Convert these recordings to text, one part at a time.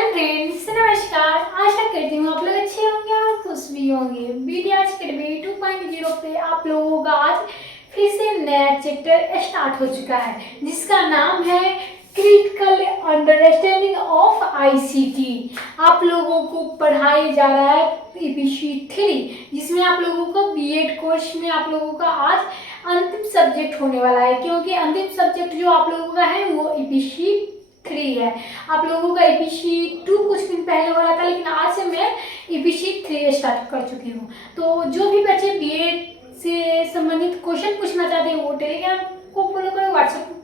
Hello friends, नमस्कार। आशा करती हूँ आप लोग अच्छे होंगे और खुश भी होंगे। बीडीएस अकेडमी 2.0 पे आप लोगों का आज फिर से नया चैप्टर स्टार्ट हो चुका है, जिसका नाम है क्रिटिकल अंडरस्टैंडिंग ऑफ आईसीटी। आप लोगों को पढ़ाया जा रहा है ईपीसी 3, जिसमें आप लोगों को बीएड कोर्स में आप लोगों का आज अंतिम सब्जेक्ट होने वाला है, क्योंकि अंतिम सब्जेक्ट जो आप लोगों का है वो ईपीसी 3 है। आप लोगों का ईपीसी 2 कुछ दिन पहले हो रहा था, लेकिन आज से मैं ईपीसी 3 स्टार्ट कर चुकी हूँ। तो जो भी बच्चे बीएड से संबंधित क्वेश्चन पूछना चाहते हैं वो टेलीग्राम को फॉलो करो, व्हाट्सएप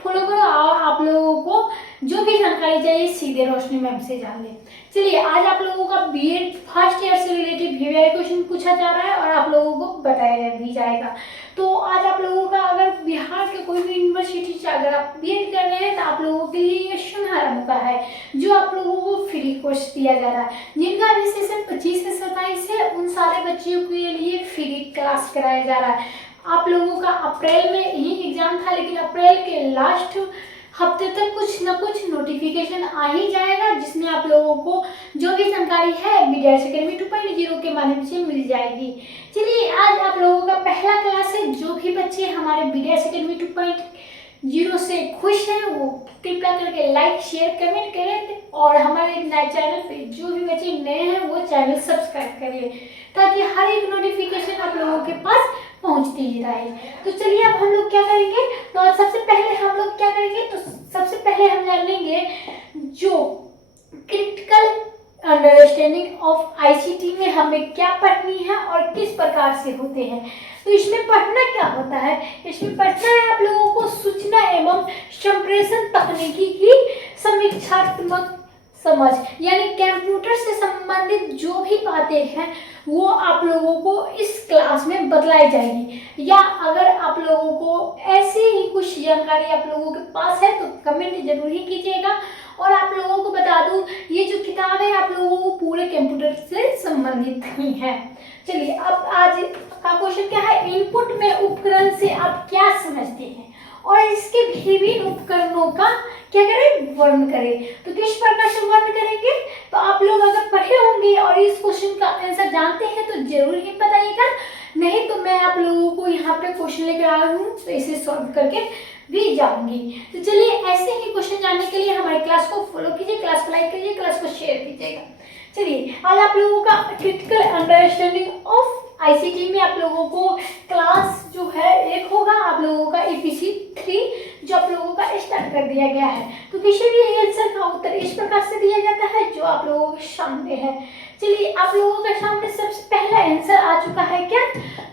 फॉलो करो, और आप लोगों को जो भी जानकारी चाहिए सीधे रोशनी मैम से जान लें। चलिए, आज आप लोगों का बीएड फर्स्ट ईयर से रिलेटेड वीवीआई क्वेश्चन पूछा जा रहा है और आप लोगों को बताया भी जाएगा। तो आज आप लोगों का अगर बिहार के कोई भी यूनिवर्सिटी से अगर आप बीएड कर रहे हैं तो आप लोगों के लिए ये सुनहरा मौका है, जो आप लोगों को फ्री कोर्स दिया जा रहा है। जिनका अभी सेशन 25 से 27 है, उन सारे बच्चों के लिए फ्री क्लास कराया जा रहा है। आप लोगों का अप्रैल में ही एग्जाम था, लेकिन अप्रैल के लास्ट हफ्ते तक कुछ ना कुछ नोटिफिकेशन आ ही जाएगा, जिसमें आप लोगों को जो भी जानकारी है बीडीएस अकेडमी 2.0 के माध्यम से मिल जाएगी। चलिए, आज आप लोगों का पहला क्लास है। जो भी बच्चे हमारे बीडीएस अकेडमी 2.0 से खुश हैं वो कृपया करके लाइक शेयर कमेंट करें, और हमारे नए चैनल पे जो भी बच्चे नए हैं वो चैनल सब्सक्राइब करिए, ताकि हर एक नोटिफिकेशन आप लोगों के पास पहुंचती ही रहे। तो चलिए, अब हम लोग क्या करेंगे, तो सबसे पहले हम लोग क्या करेंगे, तो सबसे पहले हम जान लेंगे जो क्रिटिकल अंडरस्टैंडिंग ऑफ आईसीटी में हमें क्या पढ़नी है और किस प्रकार से होते हैं। तो इसमें पढ़ना क्या होता है, इसमें पढ़ना है आप लोगों को सूचना एवं संप्रेषण तकनीकी की समीक्षात्मक समझ, यानी कंप्यूटर से संबंधित जो भी बातें हैं वो आप लोगों को इस क्लास में बतलाई जाएगी। या अगर आप लोगों को ऐसे ही कुछ जानकारी आप लोगों के पास है तो कमेंट जरूर ही कीजिएगा। और आप लोगों को बता दूं, ये जो किताब है आप लोगों को पूरे कंप्यूटर से संबंधित ही है। चलिए, अब आज का क्वेश्चन क्या है, इनपुट में उपकरण से आप क्या समझते हैं और इसके विभिन्न उपकरणों का क्या करें, वर्ण करें। तो किस प्रकार से वर्ण करेंगे, तो आप लोग अगर पढ़े होंगे और इस क्वेश्चन का आंसर जानते हैं तो जरूर ही बताइएगा, नहीं तो मैं आप लोगों को यहाँ पे क्वेश्चन लेकर आई हूँ तो इसे सॉल्व करके भी जाऊंगी। तो चलिए, ऐसे ही क्वेश्चन जानने के लिए हमारी क्लास को फॉलो कीजिए, क्लास को लाइक कीजिए, क्लास को शेयर कीजिएगा। चलिए, आज आप लोगों का क्रिटिकल अंडरस्टैंडिंग ऑफ आईसीटी में आप लोगों को क्लास जो है एक होगा, आप लोगों का ईपीसी 3 जो आप लोगों का स्टार्ट कर दिया गया है। तो किसी भी आंसर का उत्तर इस प्रकार से दिया जाता है जो आप लोगों के सामने है। चलिए, आप लोगों के सामने सबसे पहला आंसर आ चुका है क्या,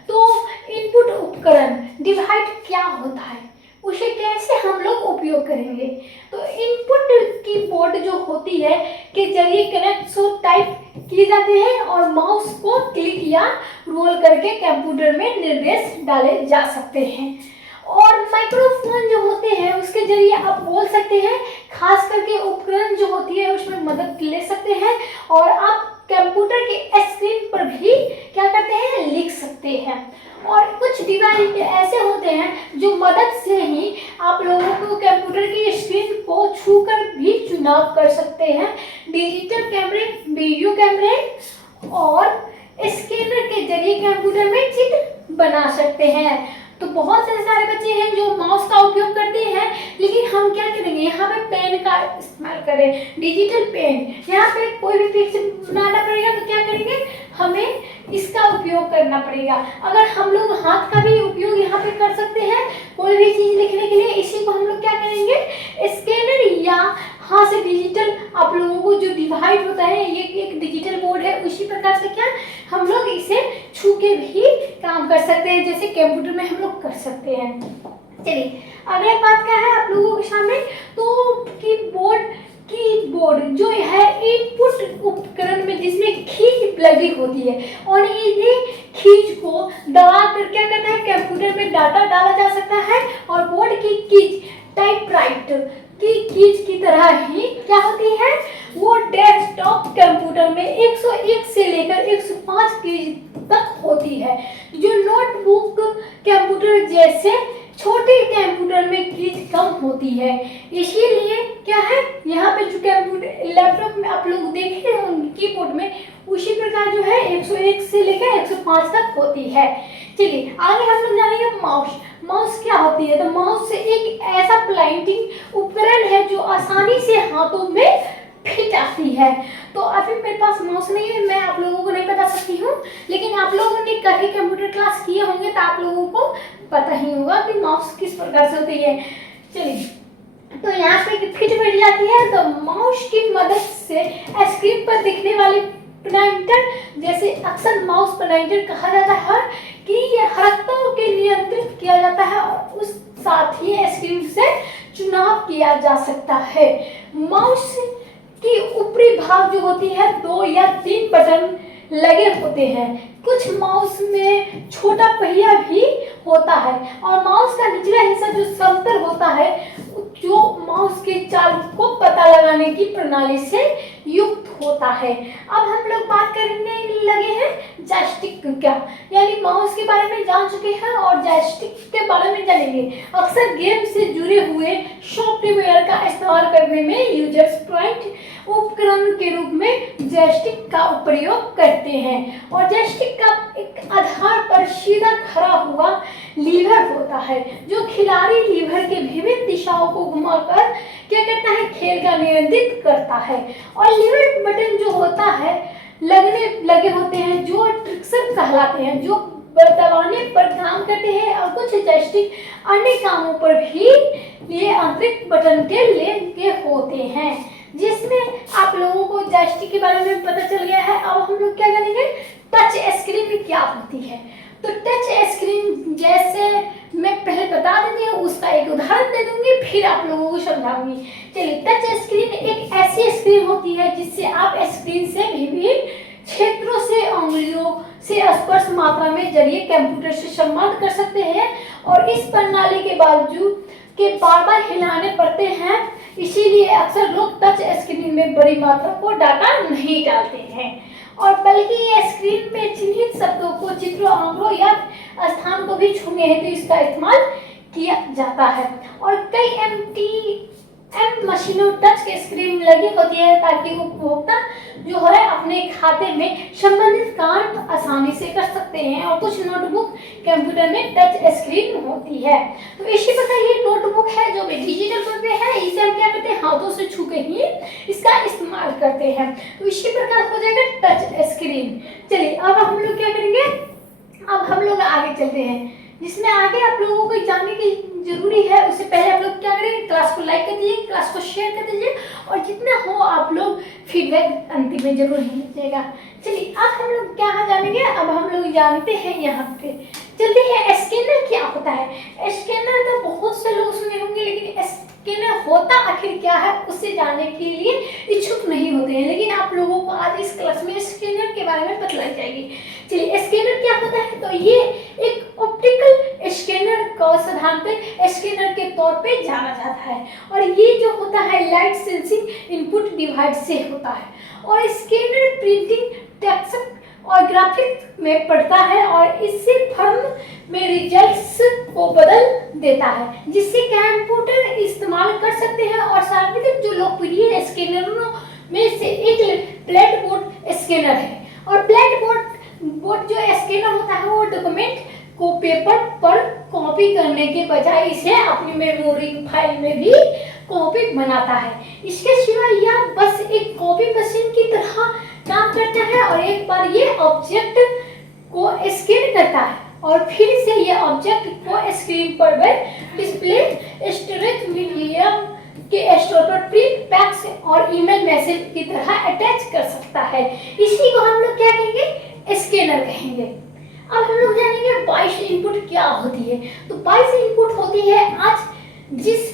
तो इनपुट उपकरण डिवाइड क्या होता है, उसे कैसे हम लोग उपयोग करेंगे। तो इनपुट कीबोर्ड जो होती है के जरिए कनेक्ट सो टाइप किए जाते हैं और माउस को क्लिक या रोल करके कंप्यूटर में निर्देश डाले जा सकते हैं। और माइक्रोफोन जो होते हैं उसके जरिए आप बोल सकते हैं, खास करके उपकरण जो होती है उसमें मदद ले सकते हैं, और आप कंप्यूटर के स्क्रीन पर भी क्या करते हैं, लिख सकते हैं। और कुछ डिवाइस ऐसे होते हैं जो मदद से ही आप लोगों को कंप्यूटर की स्क्रीन को छूकर भी चुनाव कर सकते हैं। डिजिटल कैमरे, वीडियो कैमरे और स्कैनर के जरिए कंप्यूटर में चित्र बना सकते हैं। तो बहुत से सारे बच्चे हैं जो माउस का उपयोग करते हैं, लेकिन हम क्या करेंगे, यहाँ पे पेन का इस्तेमाल करें, डिजिटल पेन। यहाँ पे कोई भी पिक्चर बनाना पड़ेगा तो क्या करेंगे, हमें इसका उपयोग करना पड़ेगा। अगर हम लोग हाथ का भी उपयोग यहाँ पे कर सकते हैं कोई भी चीज लिखने के लिए, इसी को हम लोग क्या करेंगे, स्कैनर या हाथ से डिजिटल आप लोगों को जो डिवाइड होता है, ये एक डिजिटल बोर्ड है, उसी प्रकार से क्या हम लोग इसे छू के भी काम कर सकते हैं, जैसे कंप्यूटर में हम लोग कर सकते हैं। चलिए, अगला बात क्या है आप लोगों के सामने, तो कीबोर्ड जो है इनपुट उपकरण में जिसमें खींच लगी होती है, और ये खींच को दबा कर क्या करता है, कंप्यूटर में डाटा डाला जा सकता है। और बोर्ड की कीज टाइपराइटर की कीज की तरह ही क्या होती है, वो डेस्कटॉप कंप्यूटर में 101 से लेकर 105 कीज तक होती है। जो नोटबुक कंप्यूटर जैसे छोटे कंप्यूटर में कीज कम होती है, इसीलिए क्या है यहाँ पे जो कंप्यूटर लैपटॉप में आप लोग देखे होंगे कीबोर्ड में, उसी प्रकार जो है 101 से लेकर 105 तक होती है। चलिए आगे हम लोग जानेंगे माउस। माउस क्या होती है? तो माउस से एक ऐसा प्लाइंटिंग उपकरण है जो आसानी से हाथों में फिट आती है। तो अभी मेरे पास माउस नहीं है, मैं आप लोगों को नहीं बता सकती हूँ, लेकिन आप लोगों ने कभी कंप्यूटर क्लास किए होंगे तो आप लोगों को पता ही होगा कि माउस किस प्रकार से होती है। चलिए, तो यहाँ पे फिट बैठ जाती है। तो माउस की मदद से स्क्रीन पर दिखने वाले पॉइंटर, जैसे अक्सर माउस पॉइंटर कहा जाता है, कि ये हरकतों के नियंत्रित किया जाता है और उस साथ ही स्क्रीन से चुनाव किया जा सकता है। माउस की ऊपरी भाग जो होती है 2 या 3 बटन लगे होते हैं। कुछ माउस में छोटा पहिया भी होता है और माउस का निचला हिस्सा जो समतल होता है, जो माउस के चाल को पता लगाने की प्रणाली से युक्त होता है। अब हम लोग बात करने लगे हैं जॉयस्टिक क्या, यानी माउस के बारे में जान चुके हैं और जॉयस्टिक के बारे में जानेंगे। अक्सर गेम से जुड़े हुए सॉफ्टवेयर का इस्तेमाल करने में यूजर्स पॉइंट उपकरण के रूप में जॉयस्टिक का प्रयोग करते हैं और जॉयस्टिक का एक आधार पर सीधा खड़ा हुआ लीवर होता है, जो खिलाड़ी लीवर के विभिन्न दिशाओं को घुमाकर क्या करता है, खेल का नियंत्रित करता है। और लीवर बटन जो होता है लगे होते हैं, जो ट्रिक्सर कहलाते हैं, जो दबाने पर काम करते हैं। और कुछ जॉयस्टिक अन्य कामों पर भी ये आंतरिक बटन के लगे होते हैं, जिसमें आप लोगों को जॉयस्टिक के बारे में पता चल गया है। अब हम लोग क्या जानेंगे, टच स्क्रीन क्या होती है। तो टच स्क्रीन जैसे मैं पहले बता देती हूँ, उसका एक उदाहरण दे दूंगी, फिर आप लोगों को समझाऊंगी। चलिए, टच स्क्रीन एक ऐसी स्क्रीन होती है जिससे आप स्क्रीन से विभिन्न क्षेत्रों से उंगलियों से स्पर्श मात्रा में जरिए कंप्यूटर से संवाद कर सकते हैं और इस प्रणाली के बावजूद के बार बार हिलाने पड़ते हैं। इसीलिए अक्सर लोग टच स्क्रीन में बड़ी मात्रा को डाटा नहीं डालते हैं और बल्कि ये स्क्रीन में चिन्हित शब्दों को, चित्रों, आंकड़ों या स्थान को भी छूने हेतु इसका इस्तेमाल किया जाता है। और कई एम मशीनों टच के स्क्रीन लगी होती है ताकि उपभोक्ता जो है अपने खाते में संबंधित काम आसानी से कर सकते हैं। और कुछ नोटबुक कंप्यूटर में टच स्क्रीन होती है। तो इसी प्रकार ये नोटबुक है जो डिजिटल पर है, इसे हम क्या करते हैं, हाथों से छू के ही इसका इस्तेमाल करते हैं। तो इसी प्रकार हो जाएगा टच स्क्रीन। चलिए, अब हम लोग क्या करेंगे, अब हम लोग आगे चलते हैं, जिसमें आगे आप लोगों को जानने की जरूरी है। उससे पहले आप लोग क्या करेंगे, क्लास को लाइक कर दीजिए, क्लास को शेयर कर दीजिए और जितना हो आप लोग फीडबैक अंतिम में जरूर दीजिएगा। चलिए, अब हम लोग क्या जानेंगे, अब हम लोग जानते हैं यहाँ पे चलते हैं स्कैनर क्या होता है। स्कैनर तो बहुत से लोग सुने होंगे, लेकिन स्कैनर होता आखिर क्या है उससे जानने के लिए इच्छुक नहीं होते हैं, लेकिन आप लोगों को आज इस क्लास में स्कैनर के बारे में पता लग जाएगी। चलिए, स्कैनर क्या होता है, तो ये एक ऑप्टिकल स्कैनर को साधारणतः स्कैनर के तौर पे जाना जाता है और ये जो होता है लाइट सेंसिंग इनपुट डिवाइस से होता है और स्कैनर प्रिंटिंग, टेक्स्ट और ग्राफिक्स में पड़ता है और इससे फर्म में रिजल्ट्स को बदल देता है, जिससे कंप्यूटर इस्तेमाल कर सकते हैं। और सर्वाधिक जो लोकप्रिय स्कैनरों में से एक फ्लैट बोर्ड स्कैनर है और फ्लैट बोर्ड जो स्कैनर होता है वो डॉक्यूमेंट को पेपर पर कॉपी करने के बजाय इसे अपनी मेमोरी फाइल में भी कॉपी बनाता है। इसके सिवा यह बस एक कॉपी मशीन की तरह काम करता है और एक बार ये ऑब्जेक्ट को स्कैन करता है और फिर से ये ऑब्जेक्ट को स्क्रीन पर डिस्प्ले स्टोरेज मीडियम के स्टोर पर प्रिंट, फैक्स और ईमेल मैसेज की तरह अटैच कर सकता है। इसी को हम लोग क्या कहेंगे, स्कैनर कहेंगे। अब हम लोग जानेंगे वॉइस इनपुट क्या होती है। तो वॉइस इनपुट होती है आज जिस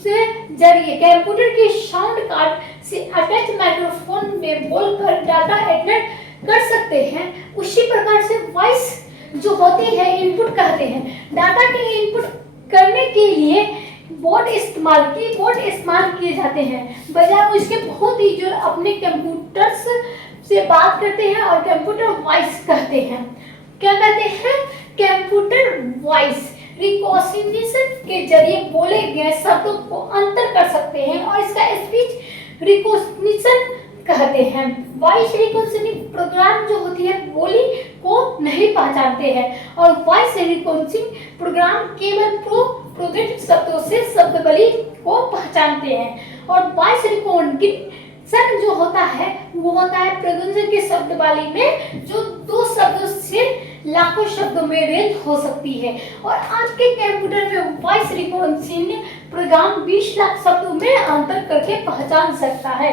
से जरिए कंप्यूटर के साउंड कार्ड से अटैच माइक्रोफोन में बोलकर डाटा एडिट कर सकते हैं, उसी प्रकार से वॉइस जो होती है इनपुट कहते हैं। डाटा के इनपुट करने के लिए कीबोर्ड इस्तेमाल किए जाते हैं, बजाय उसके बहुत ही जो अपने कंप्यूटर्स से बात करते हैं और कंप्यूटर वॉइस कहते हैं। क्या कहते हैं, कंप्यूटर वॉइस। रिकॉग्निशन के जरिए बोले गए शब्दों को अंतर कर सकते हैं और इसका स्पीच रिकॉग्निशन कहते हैं। वॉइस रिकॉग्निशन प्रोग्राम जो होती है बोली को नहीं पहचानते हैं और वॉइस रिकॉग्निशन प्रोग्राम केवल प्रोग्रामिंग शब्दों से शब्दावली को पहचानते हैं और वॉइस रिकॉग्निशन जो होता है वो होता है प्रोग्रामिंग के शब्दावली में जो 2 शब्दों से लाखों शब्दों में रेंज हो सकती है और आपके कंप्यूटर में वॉइस रिकॉग्निशन प्रोग्राम 20 लाख शब्दों में अंतर करके पहचान सकता है।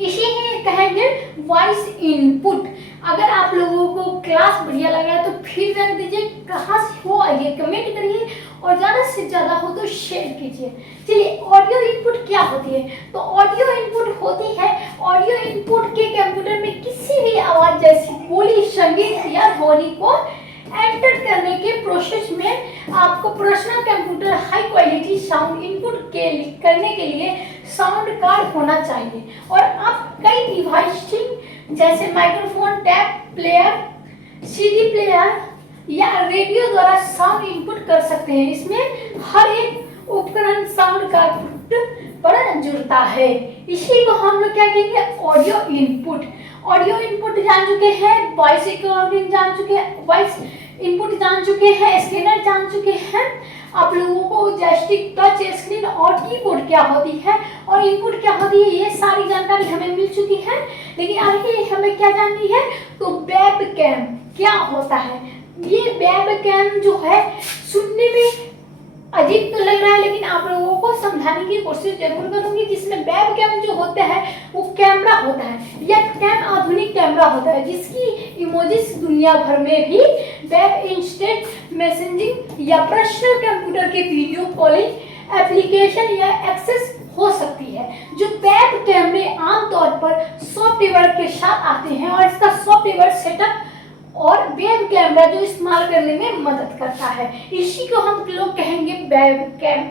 इसी में कहेंगे वॉइस इनपुट। अगर आप लोगों को क्लास बढ़िया लगा तो फीडबैक दीजिए, कहाँ से हो आइए कमेंट करिए और ज़्यादा से ज़्यादा हो तो शेयर कीजिए। चलिए ऑडियो इनपुट क्या होती है? तो ऑडियो इनपुट होती है ऑडियो इनपुट के कंप्यूटर में किसी भी आवाज़ जैसे बोली, संगीत या ध्वनि को एंटर करने के प्रोसेस में आपको personal computer high quality sound input करने के लिए साउंड कार्ड होना चाहिए और आप कई डिवाइस जैसे microphone, tap player, CD player या रेडियो द्वारा साउंड इनपुट कर सकते हैं। इसमें हर एक उपकरण साउंड कार्ड पर जुड़ता है। इसी को हम लोग क्या कहेंगे ऑडियो इनपुट। ऑडियो इनपुट जान चुके हैं, वॉइस रिकॉर्डिंग जान चुके हैं, वॉइस इनपुट जान चुके हैं, स्कैनर जान चुके हैं। आप लोगों को जॉयस्टिक, टच स्क्रीन और कीबोर्ड क्या होती है और इनपुट क्या होती है ये सारी जानकारी हमें मिल चुकी है। लेकिन आगे हमें क्या जाननी है तो वेबकैम क्या होता है। ये वेबकैम जो है सुनने में अजीब तो लग रहा है लेकिन आप लोगों को समझाने की कोशिश जरूर करूंगी। जिसमें वेबकैम जो होता है वो कैमरा होता है, यह कैम आधुनिक कैमरा होता है जिसकी इमोजीज दुनिया भर में भी वेब, इंस्टेंट मैसेजिंग या पर्सनल कंप्यूटर के वीडियो कॉलिंग एप्लीकेशन या एक्सेस हो सकती है। जो वेब कैमरे आमतौर पर सॉफ्टवेयर के साथ आते हैं और इसका सॉफ्टवेयर सेटअप और वेब कैमरा जो इस्तेमाल करने में मदद करता है। इसी को हम लोग कहेंगे वेब कैम।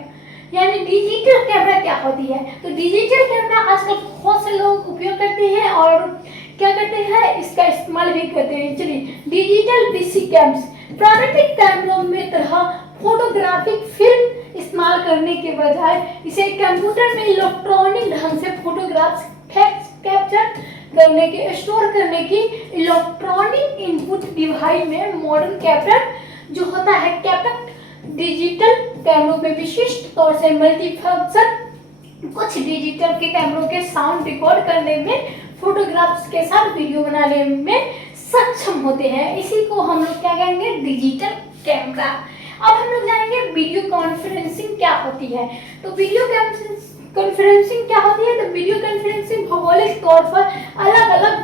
यानी डिजिटल कैमरा क्या होती है तो डिजिटल कैमरा आजकल बहुत से लोग उपयोग करते हैं और क्या करते हैं इसका इस्तेमाल भी करते हैं। चलिए डिजिटल डीसी कैम्स प्रारंभिक कैमरों में तरह फोटोग्राफिक फिल्म इस्तेमाल करने के बजाय इसे कंप्यूटर में इलेक्ट्रॉनिक ढंग से फोटोग्राफ्स कैप्चर करने के, स्टोर करने की इलेक्ट्रॉनिक इनपुट डिवाइस में मॉडर्न कैमरा जो होता है कैप्चर डिजिटल कैमरों में विशिष्ट तौर से मल्टीफंक्शन कुछ डिजिटल के कैमरों के साउंड रिकॉर्ड करने में, फोटोग्राफ्स के साथ वीडियो बनाने में सक्षम होते हैं। इसी को हम लोग क्या कहेंगे डिजिटल कैमरा। अब हम लोग जानेंगे वीडियो कॉन्फ्रेंसिंग क्या होती है। तो वीडियो कॉन्फ्रेंसिंग क्या होती है तो वीडियो कॉन्फ्रेंसिंग भौगोलिक तौर पर अलग अलग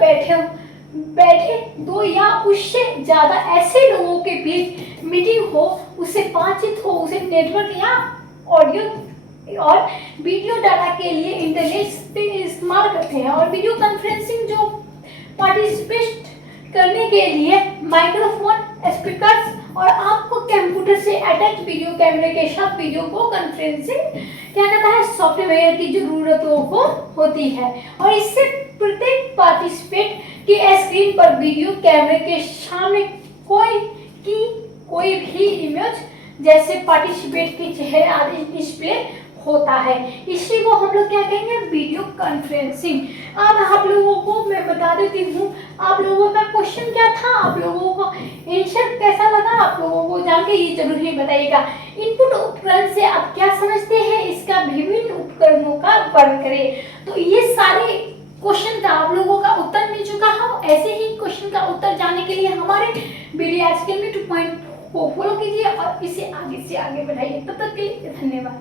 बैठे 2 या उससे ज़्यादा ऐसे लोगों के बीच मीटिंग हो, उससे बातचीत हो, उसे नेटवर्क या ऑडियो और वीडियो डाटा के लिए इंटरनेट इस्तेमाल करते हैं। और वीडियो कॉन्फ्रेंसिंग जो पार्टिसिपेट करने के लिए माइक्रोफोन, स्पीकर्स और आपको कंप्यूटर से अटैच वीडियो कैमरे के साथ वीडियो को कॉन्फ्रेंसिंग क्या कहता है सॉफ्टवेयर की जरूरतों को होती है और इससे प्रत्येक पार्टिसिपेट की स्क्रीन पर वीडियो कैमरे के सामने कोई भी इमेज जैसे पार्टिसिपेट के चेहरे आदि डिस्प्ले होता है। इसी को हम लोग क्या कहेंगे वीडियो कॉन्फ्रेंसिंग। अब आप लोगों को मैं बता देती हूँ आप लोगों का क्वेश्चन क्या था, आप लोगों को आंसर कैसा लगा, आप लोगों को जान के ये जरूर ही बताइएगा। इनपुट उपकरण से आप क्या समझते हैं, इसका विभिन्न उपकरणों का वर्णन करें। तो ये सारे क्वेश्चन का आप लोगों का उत्तर मिल चुका है। ऐसे ही क्वेश्चन का उत्तर जानने के लिए हमारे वीडियो एकेडमी 2.0 को फॉलो कीजिए और इसे आगे से आगे बढ़ाइए। तब तक के लिए धन्यवाद।